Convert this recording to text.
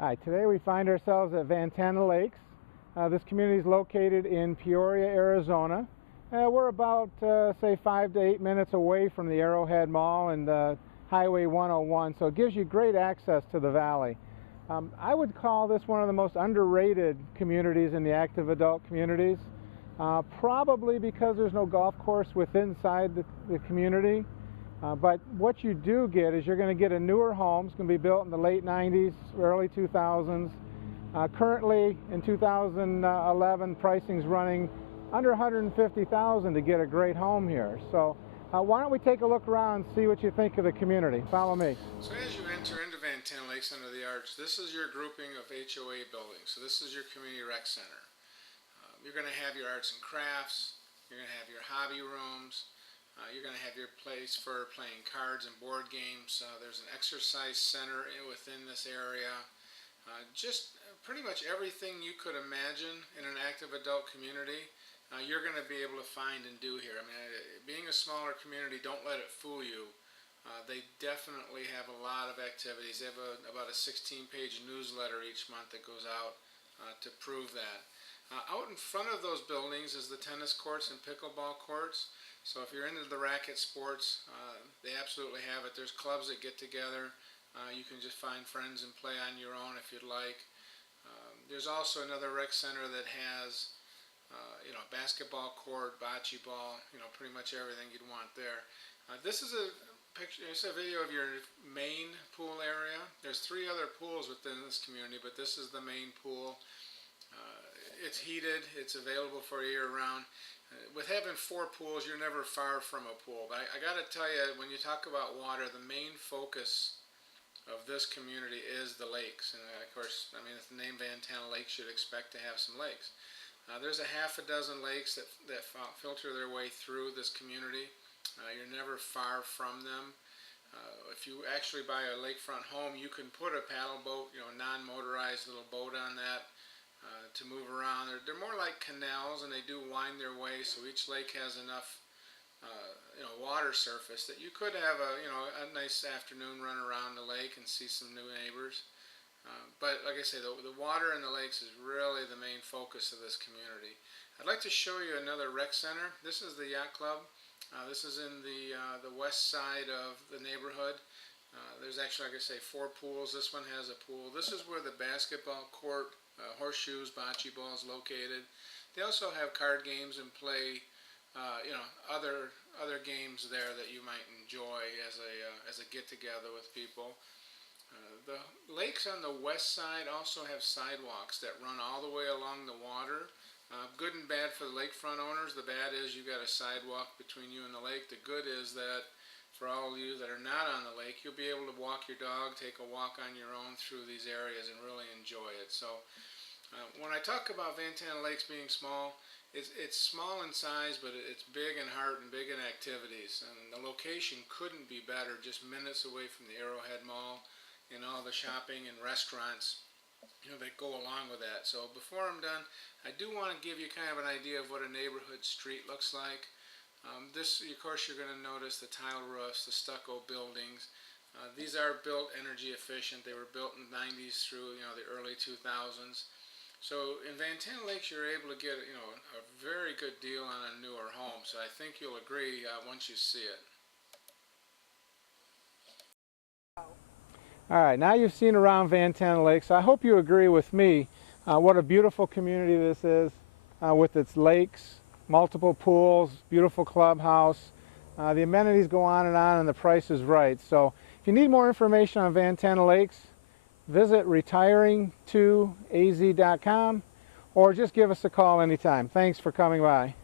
Hi, today we find ourselves at Ventana Lakes. This community is located in Peoria, Arizona. We're about, say, 5 to 8 minutes away from the Arrowhead Mall and Highway 101, so it gives you great access to the valley. I would call this one of the most underrated communities in the active adult communities, probably because there's no golf course inside the community. But what you do get is you're going to get a newer home. It's going to be built in the late 90s, early 2000s. Currently in 2011, pricing's running under $150,000 to get a great home here. So why don't we take a look around and see what you think of the community. Follow me. So as you enter into Ventana Lakes under the arch, this is your grouping of HOA buildings. So this is your community rec center. You're going to have your arts and crafts. You're going to have your hobby rooms. You're going to have your place for playing cards and board games. There's an exercise center within this area. Just pretty much everything you could imagine in an active adult community, you're going to be able to find and do here. I mean, being a smaller community, don't let it fool you. They definitely have a lot of activities. They have about a 16-page newsletter each month that goes out to prove that. Out in front of those buildings is the tennis courts and pickleball courts. So if you're into the racket sports, they absolutely have it. There's clubs that get together. You can just find friends and play on your own if you'd like. There's also another rec center that has a basketball court, bocce ball, pretty much everything you'd want there. This is a picture. It's a video of your main pool area. There's 3 other pools within this community, but this is the main pool. It's heated. It's available for year-round. With having 4 pools, you're never far from a pool. But I got to tell you, when you talk about water, the main focus of this community is the lakes. And of course, I mean, if the name Ventana Lakes, you'd expect to have some lakes. There's a half a dozen lakes that filter their way through this community. You're never far from them. If you actually buy a lakefront home, you can put a paddle boat, non-motorized little boat on that. To move around. They're more like canals, and they do wind their way, so each lake has enough water surface that you could have a nice afternoon run around the lake and see some new neighbors. But like I say, the water in the lakes is really the main focus of this community. I'd like to show you another rec center. This is the yacht club. This is in the west side of the neighborhood. There's actually, like I say, 4 pools. This one has a pool. This is where the basketball court, horseshoes, bocce ball is located. They also have card games and play, other games there that you might enjoy as a get-together with people. The lakes on the west side also have sidewalks that run all the way along the water. Good and bad for the lakefront owners. The bad is you got a sidewalk between you and the lake. The good is that for all of you that are not on the lake, you'll be able to walk your dog, take a walk on your own through these areas and really enjoy it. So when I talk about Ventana Lakes being small, it's small in size, but it's big in heart and big in activities. And the location couldn't be better, just minutes away from the Arrowhead Mall and all the shopping and restaurants that go along with that. So before I'm done, I do want to give you kind of an idea of what a neighborhood street looks like. This, of course, you're going to notice the tile roofs, the stucco buildings. These are built energy efficient. They were built in the 90s through the early 2000s. So in Ventana Lakes, you're able to get a very good deal on a newer home. So I think you'll agree once you see it. All right, now you've seen around Ventana Lakes. I hope you agree with me what a beautiful community this is with its lakes, multiple pools, beautiful clubhouse. The amenities go on, and the price is right. So if you need more information on Ventana Lakes, visit retiring2az.com or just give us a call anytime. Thanks for coming by.